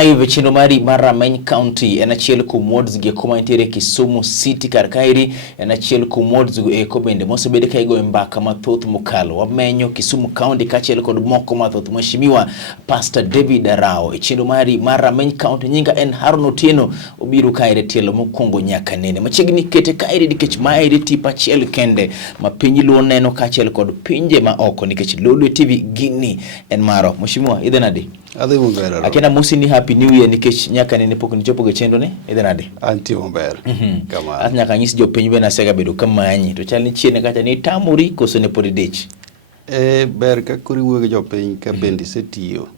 live chino mari Rameny County en achiel kuom wards gi kuma intiere Kisumu City karkairi en achiel kuom wards e kobende mosebede ka igo mbaka mathoth mokalo wamenyo Kisumu County kachiel kod moko mathoth mheshimiwa Pastor David Arao e chino mari Rameny County nyinga en Haron Otieno obiro kaire tielo mokwongo nyaka nene machiegni kete kaire nikech maire tipa achiel kende ma piny luo neno kachiel kod pinje ma oko nikech Lolwe TV gini en maro mheshimiwa idhenade Adhi maber. Akena musi ni happy new year nikech nyaka nene pok nichopo ge chendo ne idhenade Anti maber. Kama at nyaka nyis jopiny be na sega bedo kamanyi to chal ni chiene kacha ni tamori koso ne pod dich ber ka kori wuoge jopiny ka bendi setiyo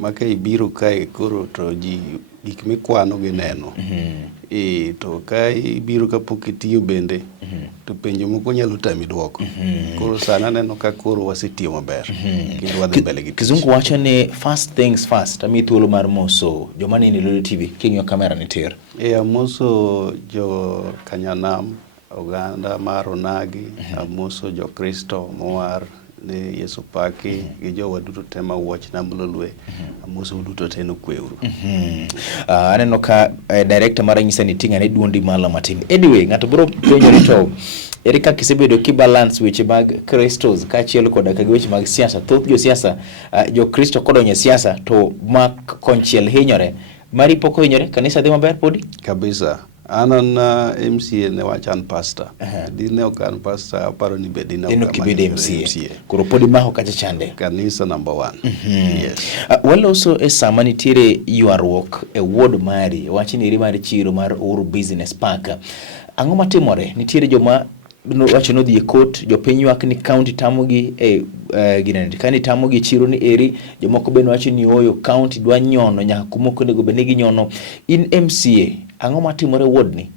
maka ibiro kae koro to ji gik mikwano gi neno to ka ibiro ka pok itiyo bende to penjo moko nyalo tami duoko koro sana neno ka koro wasetiyo maber kendo wadhi mbele gi Kizungu wacho ni first things first ami thuolo mar moso joma ni Lolwe TV king'iyo kamera ni tir amoso jo Kanyanam oganda mar Onagi amoso jo Kristo moar ne Yesu paki gi jowa duto tema watch nam Lolwe amoso duto teno kweuru aneno ka director mar nyisa ni tinga ne duondi malo matin anyway ngato bro penjo ni to erika kisebedo ki balance weche mag Kristos kachiel kod ka weche mag siasa thoth jo siasa jo Kristo kodonye siasa to mak konchiel hinyore mari poko hinyore kanisa dhi maber podi kabisa anan MCA ne wachan pastor dine okan pastor paro ni bedina dino kibede MCA koro podi maho kacha chande kanisa number 1 yes well also a samani tire yuarwok e ward mari wachini iri mari chiro mar Uru Business Park ang'o matimore nitiere joma wacho no dhi e court jopiny ywak ni county tamogi ginandi kani tamogi chiro ni eri jomoko ben wacho ni oyo county dwa nyono nyaka kumoko nego benegi nyono in MCA ang'o matimore ward ni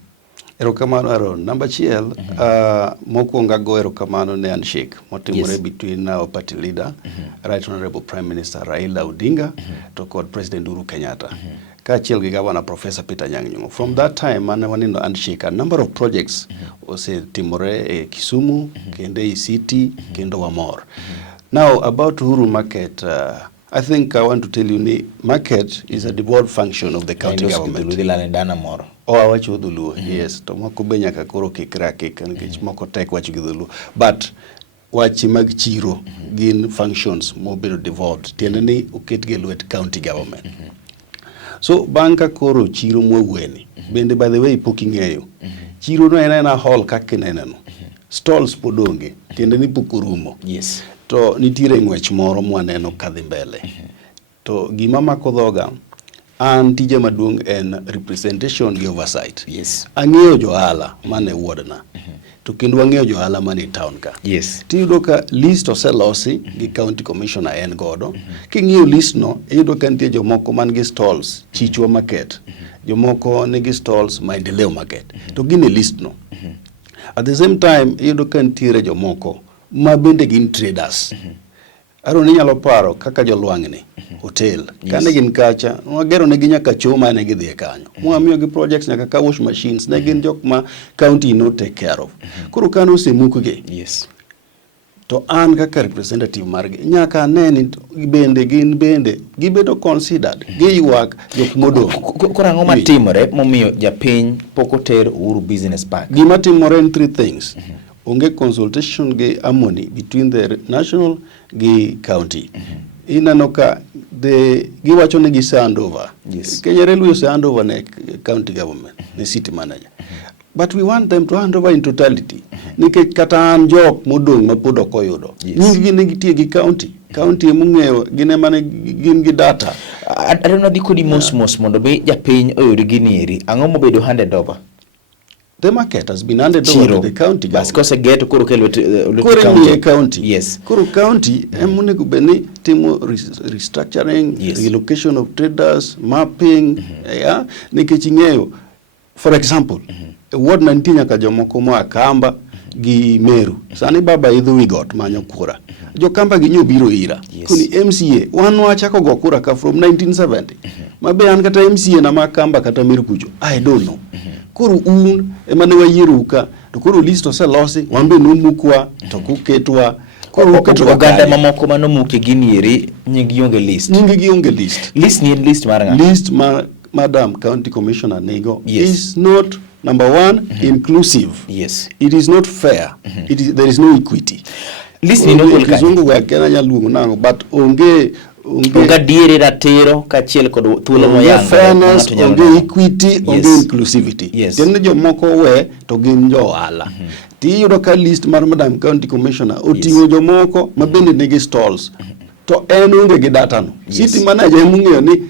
erokamano Aaron number 1 mokwonga go erokamano ne handshake motimore between our party leader right honorable prime minister Raila Odinga to kod president Uhuru Kenyatta kachiel gi governor Professor Peter Nyang'nyong'o from that time mane wanindo handshake a number of projects osetimore e Kisumu kendo e city kendo wamor now about Uhuru market I think I want to tell you market is a devolved function of the county government. Wacho dholuo yes to moko be nyaka koro kikrake nikech moko tek wacho gi dholuo but wachi mag chiro gin functions mobedo devolved tiende ni oket gi lwet county government so banka koro chiro mwagweni bende by the way poking'eyo chiro no ena hall kakineneno stalls podonge tiende ni pukurumo yes to nitiere ng'wech moro mwaneno kadhi mbele to gima mako dhoga an tije maduong' en representation gi oversight yes ang'eyo johala mane wardna to kendo ang'eyo johala mane town ka yes tiyudo ka list oselosi gi county commissioner en godo king'iyo list no iyudo ka nitie jomoko man gi stalls Chichwa market jomoko nigi stalls Maendeleo market to gine list no at the same time iyudo ka nitiere jomoko ma bende gin traders aro ni nyalo paro kaka jolwang'ni hotel kane gin kacha wagero ne ginyaka choma ne gidhi kanyo mwamiyo gi projects nyaka ka wash machines ne gin jok ma county no take care of koro kano osemukgi yes to an kaka representative margi nyaka neni bende gin bende gibedo considered giywak jok modong koro ang'o matimore momiyo japiny pok oter Uru Business Park gima timore en 3 things onge consultation gi harmony between the national gi county inano ka giwacho ni gise hand over Kenya Railway se hand over ne county government ne city manager but we want them to hand over in totality nikech kata an jok modong ma pod ok oyudo nyingi nigitie gi county mung'eyo gine mane gin gi data adona dhi kodi mos mondo be japiny oyud gini eri ang'o mobedo handed over the market has been handed over to the county bas kose get koro kelo county yes koro county emonego beni timo restructuring relocation of traders mapping nikech ing'eyo for example ward na nitie nyaka jomoko moa Kamba gi Meru sani baba idho wigot manyo kura jo Kamba gi nyobiro ira kuni MCA wan wachako go kura ka from 1970 mabe an kata MCA na Makamba kata Meru kucho I don't know koro emane wayieruka to koro list oselosi wambe nomukwa to kuketwa oganda mamoko manomuki ginieri nyingi onge list. List ni en list mar ng'a? List Madam County Commissioner nego is not, number one, inclusive. Yes. It is not fair. There is no equity. List ni nogol ka. Kizungu ga kena nyaluongo nango, but onge diere ratero kachiel kod thuolo moyango. Fairness, onge equity, onge inclusivity. Yes. Tenne jomoko we to gin jo ala. Tiyudo ka list mar Madam County Commissioner oting'o jomoko mabende nigi stalls. To en onge gi data no. City manager mung'eyo ni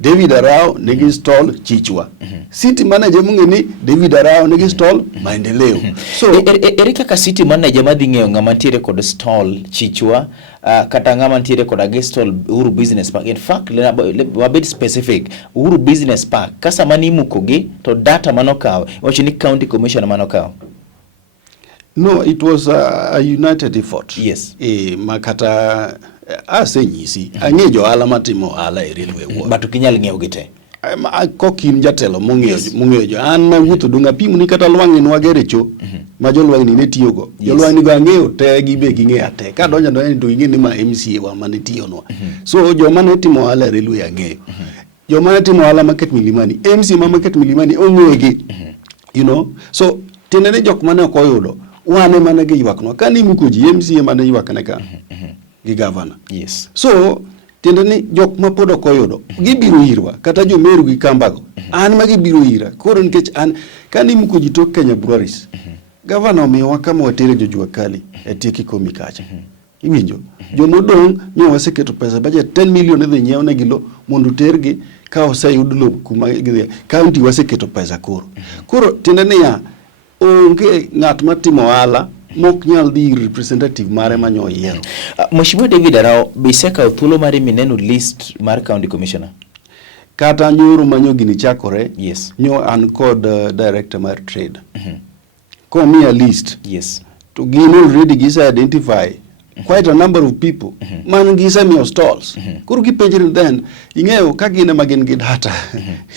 David Arao nigi stall Chichwa. City manager mung'eyo ni David Arao nigi stall Maendeleo. So ere kaka city manager madhi ng'eyo ng'ama ntiere kod stall Chichwa kata ng'ama ntiere kod age stall Uhuru Business Park? In fact, wabed specific, Uhuru Business Park kasa mani imukogi to data manokaw wacho ni county commissioner manokaw. No, it was a united effort. Yes. Makata asenyisi ang'e jo ala matimo ala e railway world. But kinyal ng'eyo gite. Kokin jatelo mung'eyo jo an na wuotho dunga pimu ni kata lwang'ni nwagere cho ma jolwang'ni ne tiyogo. Jolwang'ni go ang'eyo te gi be ging'eyo te. Ka donjo no en to ing'e ni ma MCA wa mane tiyonwa. So joma ne timo ala e railway ang'eyo. Joma ne timo ala market Milimani, MCA ma market Milimani ong'egi. You know, so tenene jok mane okoyudo wane mane gi ywaknwa kani mukoji MCA mane ywakne ka gi governor. Yes. So tendeni jok ma pod okoyudo gibiro irwa kata jomeru gi kambago an ma gibiro ira koro nikech an kani mukoji tok Kenya Breweries governor omiyowa kama watere jojua kali e tieki komi kacha. Iwinjo jomodong nyo waseketo pesa budget 10 million edhi nyiew ne gilo mondo tergi ka oseyud lo kuma gidhi county waseketo pesa koro tendeni ya onge ng'at matimo ala mok nyal di representative mare manyo yiero. Mheshimiwa David Arao biseka thuolo mari mineno list mar county commissioner kata nyoro manyo gini chakore. Yes. Nyo an kod director mar trade komiya list. Yes. To gin already gisa identify quite a number of people man gisa miyo stalls. Koro gipenjiri then ing'eyo ka gine magin gi data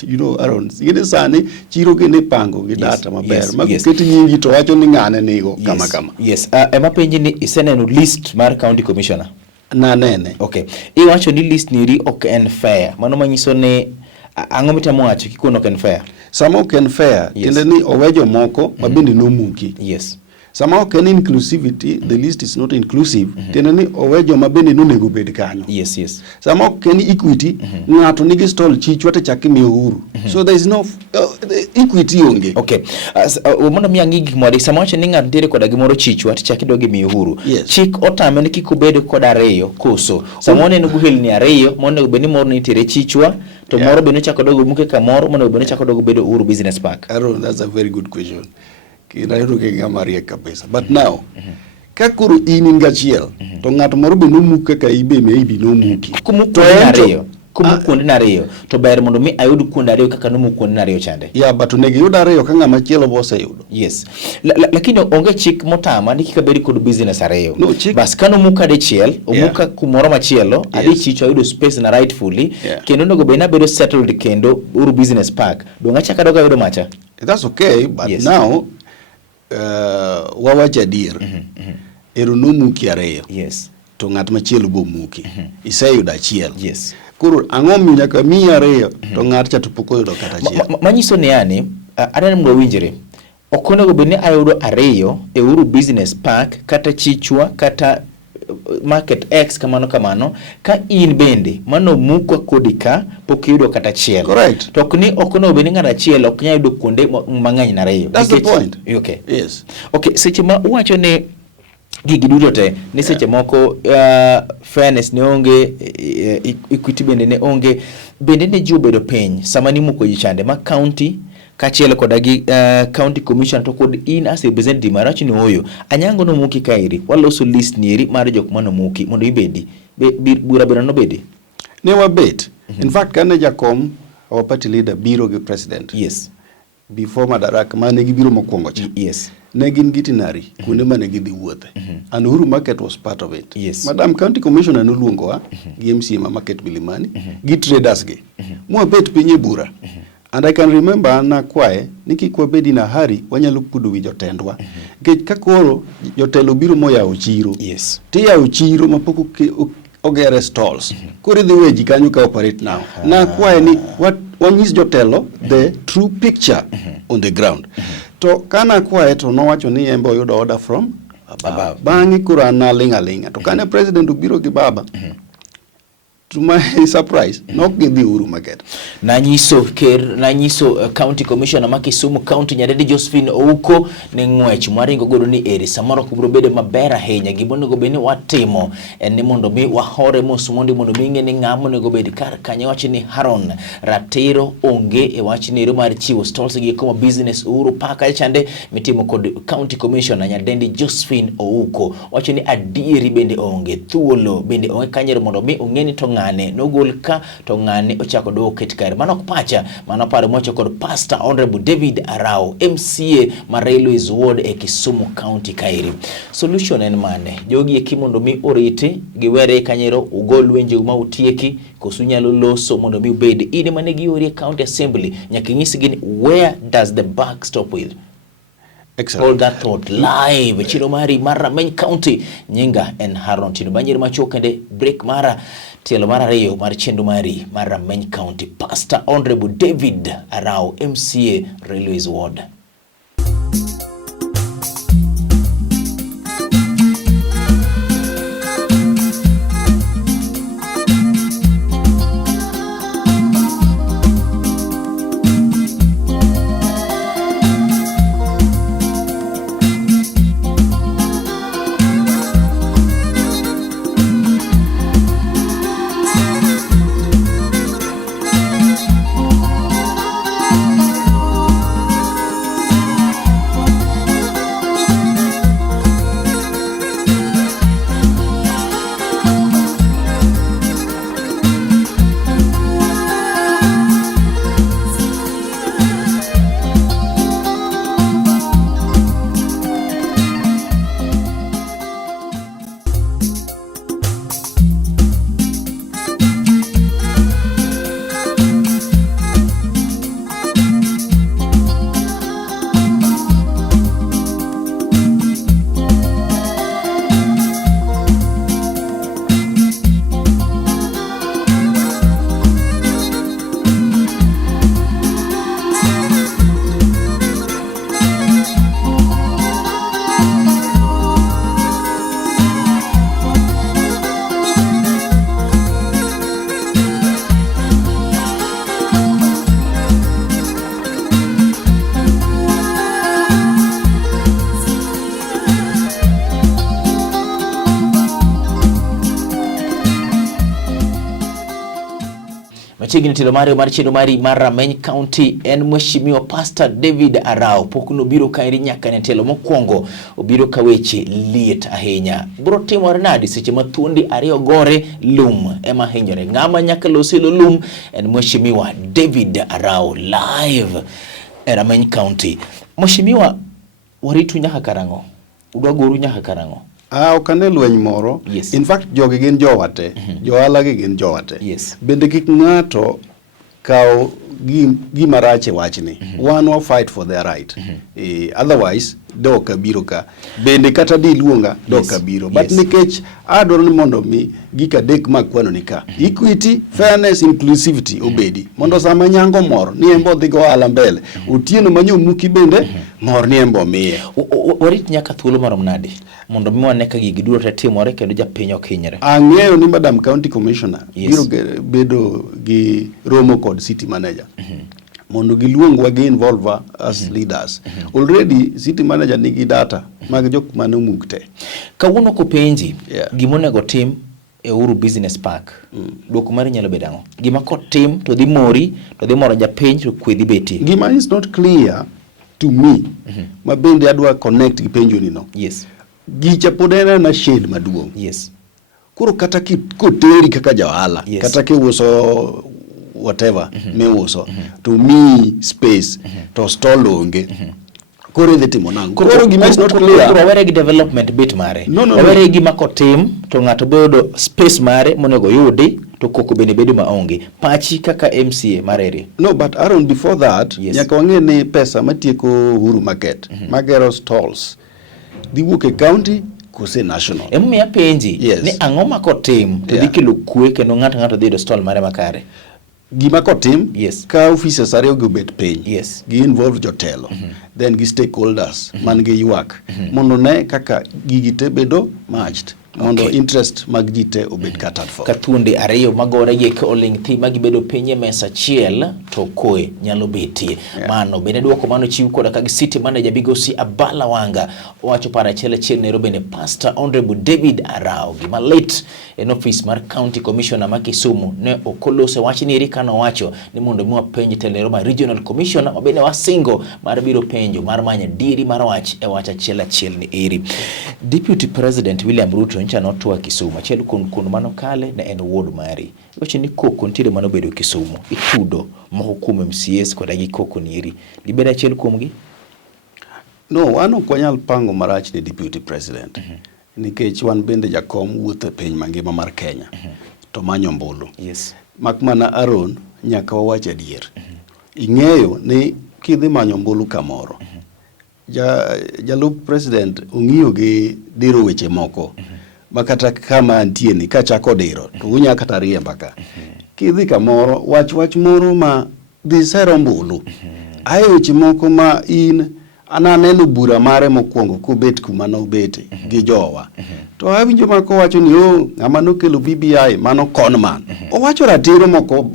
you know around gine sani chiro gine pango gi data maber maketi nyingi to wacho ni ng'ane nigo kama. Yes. Ema penji ni iseneno list mar county commissioner? Na nene. Okay. Iwacho ni list niri ok en fair. Mano manyiso ni ang'o mitemo wacho kikuno ok en fair? Sama ok en fair, tende ni owejo moko mabende nomuki. Yes. Sama ok en inclusivity, the list is not inclusive. Tende ni owejo mabende nonego bed kanyo. Yes. Sama ok en equity, ng'ato nigi stall Chichwa te chaki miyo Uhuru. So there is no equity onge. Okay. Mondo mi ang'i gik moro sama wacho ni ng'ato ntiere koda gimoro Chichwa te chaki dogi miyo Uhuru. Yes. Chik otame ni kik obed kod ariyo koso. Sama oneno guhelni ariyo mondo bed ni moro nitiere Chichwa to moro bende chako dogo muke kamoro mondo bende chako dogo bedo Uhuru Business Park. Aaron, that's a very good question. Kinairo ke ngamarie kabisa. But now, kakuru in gachiel, to ng'ato moro be nomuke ka ibe me ibi nomuki. To ariyo. Kuonde nariyo to ber mondo mi ayud kuonde ariyo kaka nomu kuonde nariyo chande. Yeah, but onege yud ariyo ka ng'ama chielo bose yudo. Yes. Lakini onge chik motama ni kika bedi kod business ariyo. No, chik. Bas kano muka de chiel, omuka kumoro machielo, adi Chichwa yudo space na rightfully, kendo nego bena bedo settled kendo Uhuru Business Park. Donga chaka doga yudo macha. That's okay, but now wawacha dir. Ero nomuki ariyo. Yes. To ng'at machielo bo muki. Iseyudo achiel. Yes. Kuro ang'o nyaka miya ariyo to ng'at cha to pok oyudo kata achiel. Manyiso ni yani adana mdo winjire okonego bed ni ayudo ariyo e Uhuru Business Park kata Chichwa kata Market X kamano ka in bende mano mukwa kodika pok yudo kata achiel. Correct. To okni okonego bed ni ng'at achiel ok nyal yudo kuonde mang'eny na ariyo. That's the point. Okay. Yes. Okay, seche ma uwacho ne gigi duto te ni seche moko fairness ne onge, equity bende ne onge, bende ne ji obedo piny sama ni muko ji chande ma county kachiel koda gi county commission to kod in as a representative marachi ni oyo anyango no muki kairi waloso list nieri mar jok mano muki mondo ibedi bura bura no bedi ne wabet. In fact kane jakom our party leader biro gi president. Yes. Before madaraka mane gibiro mokwongo cha. Yes. Ne gin gitinari kuonde mane gidhi wuothe. And Uhuru Market was part of it. Yes. Madam County Commissioner noluongowa gi MCA ma Market Milimani gi traders gi. Mwabet piny e bura. And I can remember na kwae niki kwa bedi na hari wanyalo kudu wi jotendwa. Nikech kakoro jotelo biro moya uchiro. Yes. Tiya uchiro mapoko ogere stalls. Kuri the way jikanyo ka operate now. Na kwae ni one is jotelo the true picture on the ground. To kana kwae to no wacho ni embo yudo order from above. Bangi kurana linga. To kana president ubiro gi baba. To my surprise, nok gidhi uru market. Nanyiso county commissioner ma Kisumu county Nyadedi Josephine Ouko ne ng'wech maringo godo ni eri samoro kubro bede maber ahinya gibonego beni watimo en mondo mi wahore mos mondo mi ng'e ni ng'amo nego bed kar kanyo wach ni Haron ratiro onge e wach ni mar chiwo stalls gi como business uru paka chande mitimo kod county commissioner Nyadedi Josephine Ouko wach ni adieri bende onge thuolo bende onge kanyero mondo mi ong'eni to ng'ane nogol ka to ng'ane ochako do ket kare mano pacha mano paro mocho kod Pastor Honorable David Arao MCA mar Railways Ward e Kisumu County kairi. Solution en mane jogi e kimondo mi orite giwere kanyero ugol wenje ma utieki kosunyalo loso mondo mi ubed ine mane giori county assembly nyaka ng'isi gini where does the buck stop with. Excellent. All that thought live chino mari mara main county nyinga en Haron chino banjir machokende break mara tielo mara reyo mar chendo mari mara main county Pastor Honorable David Arao MCA Railways Ward. Chigini tilo mari mar chendo mari mar Rameny County en mheshimiwa Pastor David Arao pokuno biro kairi nyaka ne telo mokwongo obiro kaweche liet ahinya bro timore nadi seche mathuondi ariyo gore lum ema hinyore ng'ama nyaka losilo lum en mheshimiwa David Arao live e Rameny County. Mheshimiwa waritu nyaka karango udwa goru nyaka karango okane lweny moro. Yes. In fact jogi gin jowate. Johala gi gin jowate. Yes. Bende kik ng'ato kao gima rache wachni. One will fight for their right. Otherwise doka biro ka. Bende kata di luonga doka biro. But nikech adoro ni mondo mi gika dek makwano nika. Equity, fairness, inclusivity obedi. Mondo sama nyango mor ni embo dhigo ala mbele. Utieno manyo muki bende mor ni embo miye. Warit nyaka thuolo marom nadi mondo mi waneka gigi duto te timore kendo japiny ok hinyre. Ang'eyo ni Madam County Commissioner biro bedo gi romo kod city manager. Mondo giluongwa gi involve as leaders. Already city manager nigi data mag jok mane mukte. Kawuono kopenji gimonego tim e Uru Business Park. Dwoko mari nyalo bedango. Gima kotim to dhi mori to dhi moro japiny to kwe dhi beti. Gima is not clear to me. Mabende adwa connect gi penjo ni no. Yes. Gicha podena na shade maduong'. Yes. Kuro kata koteri kaka jahala. Yes. Kata ki uso whatever me uso to me space to stall onge. Koro idhi timo nango. Koro gima is not clear. Koro were gi development bit mare. No. Were gima kotim to ng'ato bedo space mare monego yudi to koko bende bedo maonge. Pachi kaka MCA marere. No, but Aaron, before that, nyaka wang'e ni pesa matieko Uhuru Market, magero stalls, dhi wuok e county kose national. Emiya penji, ni ang'o ma kotim to dhi kelo kwe kendo ng'ato dhi yudo stall mare makare? Gima kotim, ka officers ariyo gi obet piny, gi involve jotelo, then gi stakeholders man gi ywak, mondo ne kaka gigi te bedo matched. Mondo interest mag jite obed catered for. Kathuonde ariyo magore gi ka oling thi magibedo pinye mesa chiel to koe nyalo betie. Mano bende duoko mano chiw koda kag city manager Bigosi Abala Wanga owacho para chiel Nairobi ne Pastor Honorable David Arao gima late en office mar County Commissioner ma Kisumu ne okolose wach ni rikano wacho ni mondo mwa penj telero ma Regional Commissioner obene wasingo mar biro penjo mar manya diri mar wach e wacha chiel ni eri. Deputy President William Ruto ncha notwa Kisumu achiel kun mano kale ne en ward mari wacho ni koko ntiere mano bedo Kisumu itudo ma hukumu MCS koda gi koko nieri libeda achiel kuomgi. No, wano kwanyal pango marach ni Deputy President nikech wan bende jakom wuotho e piny mangima mar Kenya to manyo mbulu. Makmana Aaron nyaka wawach adier. Ing'eyo ni kidhi manyo mbulu kamoro jalup president ung'iyo gi diro weche moko makata kama antie ni kachako diro to unya kata riemba ka kidhi kamoro wach moro ma dhi sero mbulu ayo weche moko ma in ananeno bura mare mokwongo kubet kuma no bete gi jowa to awinjo mako wacho ni ng'ama nokelo BBI mano conman owacho ratiro moko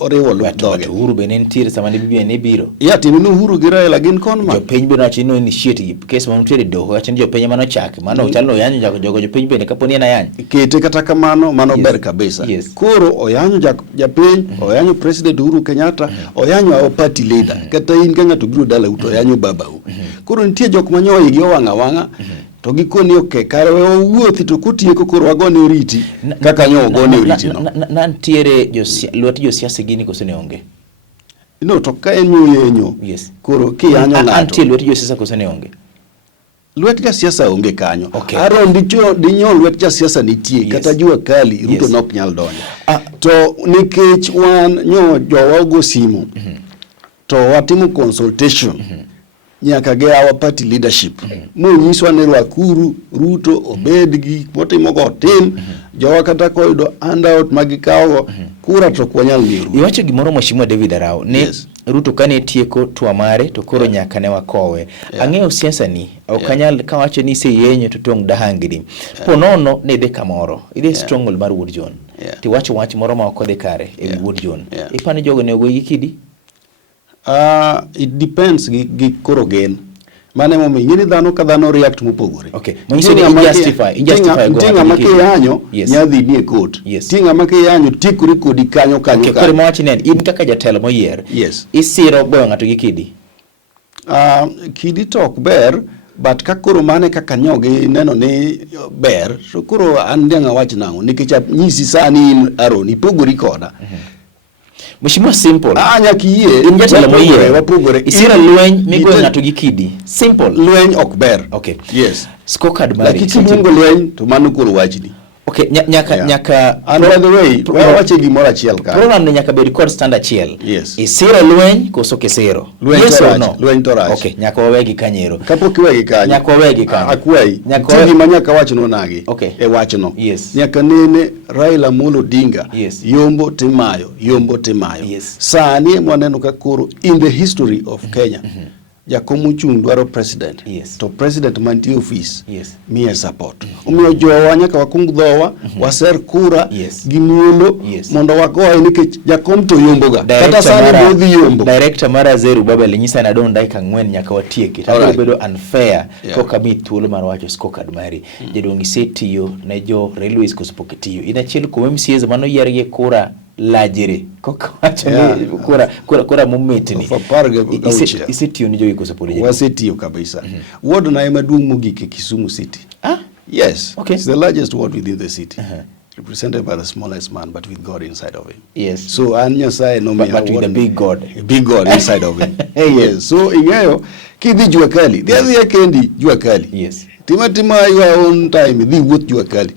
oriwo lwetoge. Uhuru bende ntiere sama ne BBI ne biro. Tini no Uhuru gi Raila gin conman. Jopiny bende wacho ni initiate case mano ntiere doho wacho ni jopiny mano chak mano chalo oyanyo jogo jopiny bende kaponi na yanyo. Kete kata kamano mano ber kabisa. Koro oyanyo japiny, oyanyo President Uhuru Kenyatta, oyanyo party leader. Kata in ka ng'ato biro dala uto oyanyo babau. Koro nitie jok manyo igi owang'a to gikoni kare wuothi to kutieko koro wagone oriti kaka nyo ogone oriti no. Nantiere lwet josiasa gini koso ne onge. No, to ka enyo. Koro kiyanyo ng'ato. Antie lwet josiasa koso ne onge. Lwet jasiasa onge kanyo. Aaron dinyo lwet jasiasa nitie kata jua kali Ruto nok nyal donjo. To nikech wan jowa ogo simu to watimo consultation nyaka ge our party leadership nyiswa ne rwakuru Ruto obed gi motimo go tim jowa kata koyudo handout magikawo kura to kwanyal miru. Iwacho gimoro Mheshimiwa David Arao ne Ruto kane tieko twa mare to koro nyaka ne wakowe. Ang'eyo siasa ni okanyal kawacho ni se yenyo to tong dahangidi. Ponono ne de kamoro. Ide stronghold mar Wood John. Ti wacho wach moro ma okode kare e Wood John. Ipani jogo ne ogo yikidi. It depends gi koro gen. Mane mo ngini dhano ka dhano react mopogore. Justify tinga make yanyo nyadhi ni e court. Tinga make yanyo tikuri kodi kanyo. Kore mwachi nen in kaka jatelo moyier. Isiro goyo ng'ato gi kidi. Kidi talk ber but kakoro mane kaka nyoge neno ni ber so koro andianga wach nango nikech nyisi sani in Aaron ipogori koda. Mheshimiwa simple. Nyakiye injatelo moyier wapogore. Isira lweny migoyo ng'ato gi kidi. Simple. Lweny ok ber. Scorecard mari. Lakini kimungo lweny to mano koro wachni. Nyaka and by the way, wache gimoro achiel ka. Program ne nyaka bed kod standard achiel. Isiro lweny koso kesero. Yes or no? Lweny to rach. Nyaka wawegi kanyero. Kapok iwegi kanyo. Nyaka wawegi kanyo. Akwai. Gima nyaka wachno nagi. E wachno. Nyaka nene Raila Amolo Odinga. Yombo timayo. Sani mwaneno ka koro in the history of Kenya. Jakomu chung dwaro president to president mantie office miye support umiyo jowa nyaka wakung dhowa waser kura gimulo mondo wagoye nikech jakom to yomboga kata sani bodhi yombo director mara Zeru Babel nyisa na don dakika 4 nyaka watieki to bedo unfair koka mi thuolo mar wacho scorecard mari jadongi setiyo ne jo railways kosopoketiyo inachiel kuom MCAs mano yiergie kura lajere koka wacho kura mumetni isetiyo ni jogi kosopoli wasetiyo kabisa ward na maduong mogik e Kisumu city yes it's the largest ward within the city represented by the smallest man but with God inside of him so anya say no me but with a big God inside of him so ingeyo kidhi jua kali the other kendi jua kali tima your own time dhi wuoth jua kali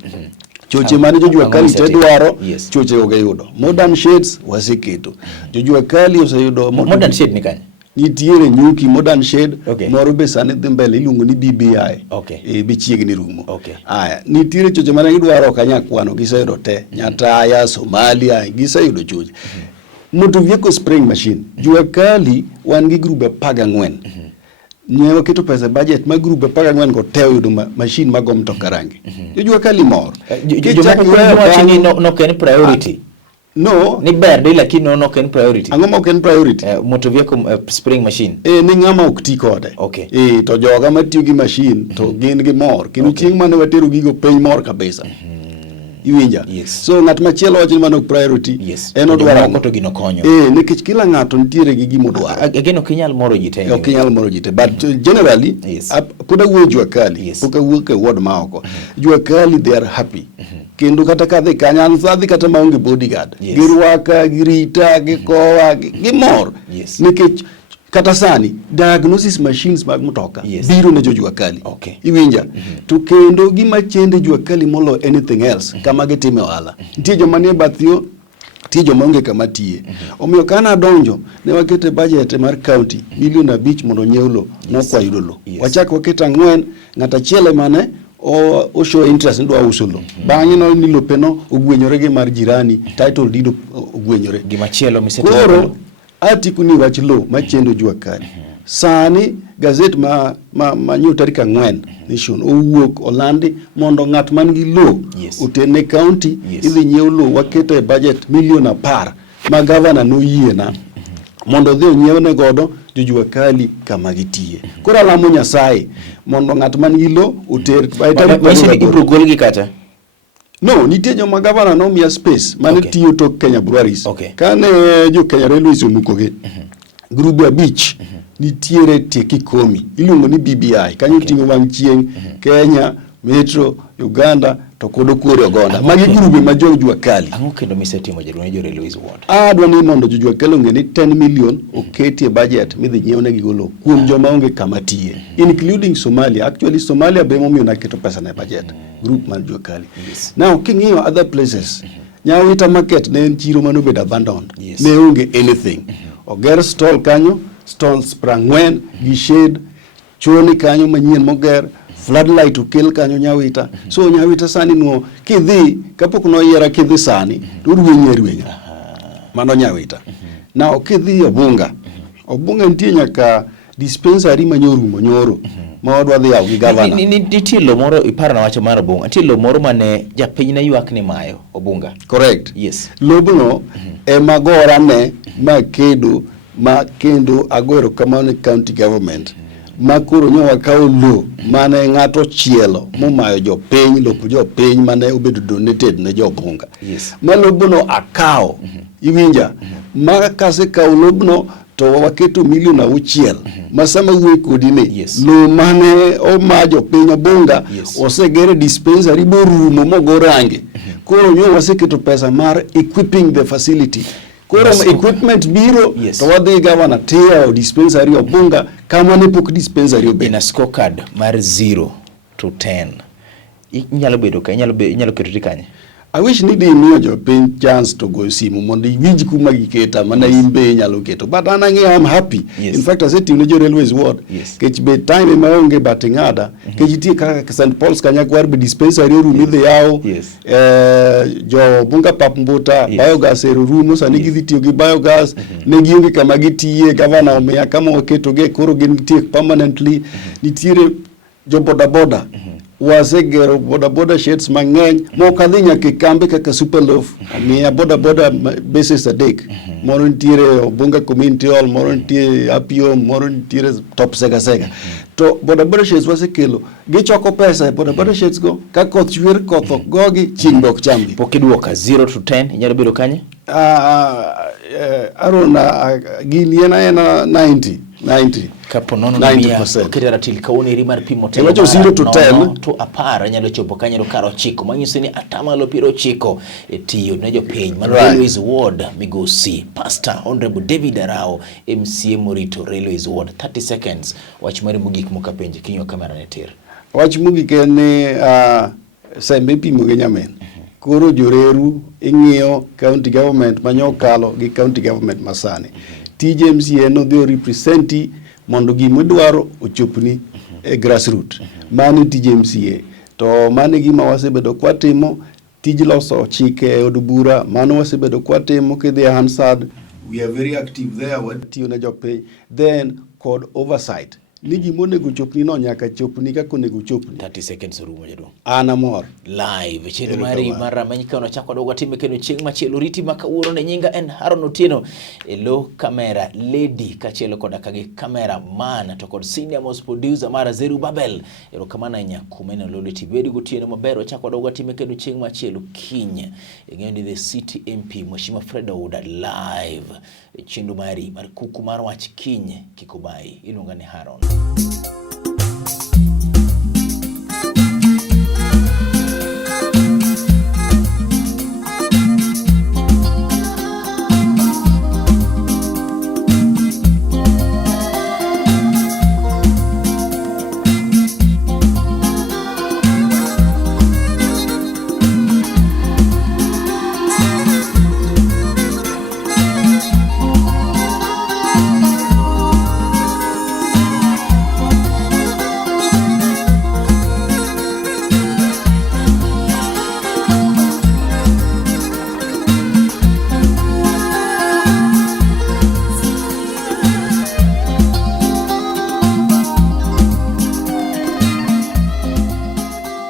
choche mane jojua kali te dwaro choche oge yudo. Modern shades waseketo. Jojua kali oseyudo modern shade ni kanye. Nitiere nyuki modern shade moro be sani dhi mbele iluongo ni BBI be chiegni rumo. Aya nitiere choche mane gidwaro kanya kwano giseyudo te Nyataya Somalia giseyudo choche. Motor vehicle spraying machine jua kali wan gi grube 14 nyewa keto pesa budget ma grube 14 go teo yudo machine mago mtoka rangi jua kali mor chini no ken priority. No ni berde lakini no ken priority. Ango mo ken priority motor vehicle spraying machine ni ngama ok ti kode. To joga matiyo gi machine to gin gi mor kinu chieng mane watero gigo piny mor kabisa. Iwinja. So ng'at machielo wacho mano priority en odwaro ko to gino konyo. Nikech kila ng'ato nitiere gi gimo dwaro. Ageno kinyal moro jite. Kinyal moro jite but generally poda wuo jua kali poka wuok e ward ma oko. Jua kali they are happy. Kendo kata kadhi kanyan sadhi kata maonge bodyguard. Girwaka, girita, gikowa, gimor. Nikech kata sani diagnosis machines mag mtoka biro ne jojua kali. Iwinja. To kendo gima chende jua kali molo anything else kama gitime ohala. Nitie joma nie bathio, nitie joma onge kama tiye. Omiyo kana donjo ne wakete budget mar county $1.5 mondo nyiew lo nokwa yudo lo. Wachak waketa 4 ng'ata chiele mane o show interest ndwa uso lo. Bang'e no ni lopeno ogwenyore gi mar jirani title deed ogwenyore. Gima chielo miseto. Koro atiku ni wach lo machendo jua kali. Sani gazet ma nyo tarik 4 Nation owuok olandi mondo ng'at man gi lo utene county idhi nyiew lo wakete budget $1,10,000 ma governor no yiena mondo dhi nyiew ne godo jojua kali kama gitie. Koro alamo Nyasaye mondo ng'at man gi lo uter ibro gol gi kata. No, nitie joma governor no mia space mane tiyo to Kenya Breweries. Kane jo Kenya Railways omukoge. Grubu 5 nitiere tieki 10 iluongo ni BBI kanyo tingo wang' chieng Kenya Metro Uganda to kodo kuore ogonda magi grube ma jojua kali. Ango kendo misetimo jadwani jo Railways ward. Adwani mondo jojua kali onge ni 10 million oketie budget midhi nyiew ne gigolo kuom joma onge kama tiye including Somalia. Actually Somalia be momiyo naketo pesa na budget group man jojua kali. Now king'iyo other places Nyawita market ne en chiro mano bed abandoned ne onge anything. Oger stall kanyo stalls 40 gi shade chuoni kanyo manyien moger floodlight okel kanyo Nyawita. So Nyawita sani no kidhi kapok no yiera kidhi sani to rwenya mano Nyawita. Now kidhi Obunga nitie nyaka dispensary manyorumo nyoro ma wadwa dhi yaw gi governor. Nitie lo moro iparo na wacho mar Obunga. Nitie lo moro mane japiny na ywak ni mayo Obunga. Correct. Lobuno magora ne makedo ma kendo agwero kamano county government makoro nyowa kawo lo mane ng'ato chielo momayo jopiny lopo jopiny mane obedo donated ne jobunga. Ma lobuno akawo iwinja ma kase kawo lobuno to waketo $1,600,000 masama wuoy kodi ne lo mane omajo piny Obunga osegere dispensary borumo mogorange. Koro nyo waseketo pesa mar equipping the facility. Koro equipment biro to wadhi governor tiyo dispensary Obunga kama ne pok dispensary obe. Ina scorecard mar 0 to 10 inyalo bedo ka inyalo keto tikanye. I wish ni di miyo jopiny chance to go simu mondo iwinj kuma giketa mana imbe nyalo keto but I'm happy. In fact I said to jo Railways ward kech be time ma onge batingada kech tie kaka St Paul's Kanyakwar be dispensary room idhi yaw jo Bunga Pap Mbuta biogas rumo sani gidhi tiyo gi biogas ne gionge kama gitiye governor omiya kama oketo ge koro gin tie permanently. Nitiere jo boda wasegero boda sheds mang'eny mokadhi nyaka kambe kaka Superloaf miya boda bases adek moro nitiere Obunga Community Hall moro nitiere Apio moro nitiere Top Sega to boda sheds wasekelo gichoko pesa boda sheds go ka koth chwer koth gogi chieng' dok chamgi. Pokidwoka 0 to 10 inyalo bedo kanye? Arona gini ena 90 kaponono na mia oketera til kaone ri mar pimo telo 0 to 10 to apara nyalo chopo kanyalo karo chiko manyiso ni atamalo 90 etiyo ne jopiny man Railways ward migosi Pastor Honorable David Arao MCA Morito Railways ward 30 seconds wach mari mugik mokapenje kinyo kamera ne tir. Wach mugik en sembe pimo ge nyamen koro joreru ing'iyo county government manyokalo gi county government masani. Tije MCA no dhi representi mondo gimidwaro ochopni e grassroots. Mane tije MCA. To mane gima wasebedo kwatimo, tij loso chike e od bura, mano wasebedo kwatimo kidhi a Hansard. We are very active there, watiyo na jopiny. Then kod oversight. Ni gimonego chopni no nyaka chopni kaka onego chopni. 30 seconds orumo jaduong'. An amor. Live chenro mari mar Rameny ka unachako dogo time kendo chieng' machielo riti makawuono ne nyinga en Haron Otieno elo kamera lady kachielo koda kagi kamera man to kod senior most producer mara Zerubabel ero kamana nyakumene Lolwe Tv bedi gotieno maber wachako dogo time kendo chieng' machielo kinya ng'endi the city MP Mheshimiwa Fred Ouda live chenro mari mar kuku mar wach kinye kikubai iluonga ni Haron.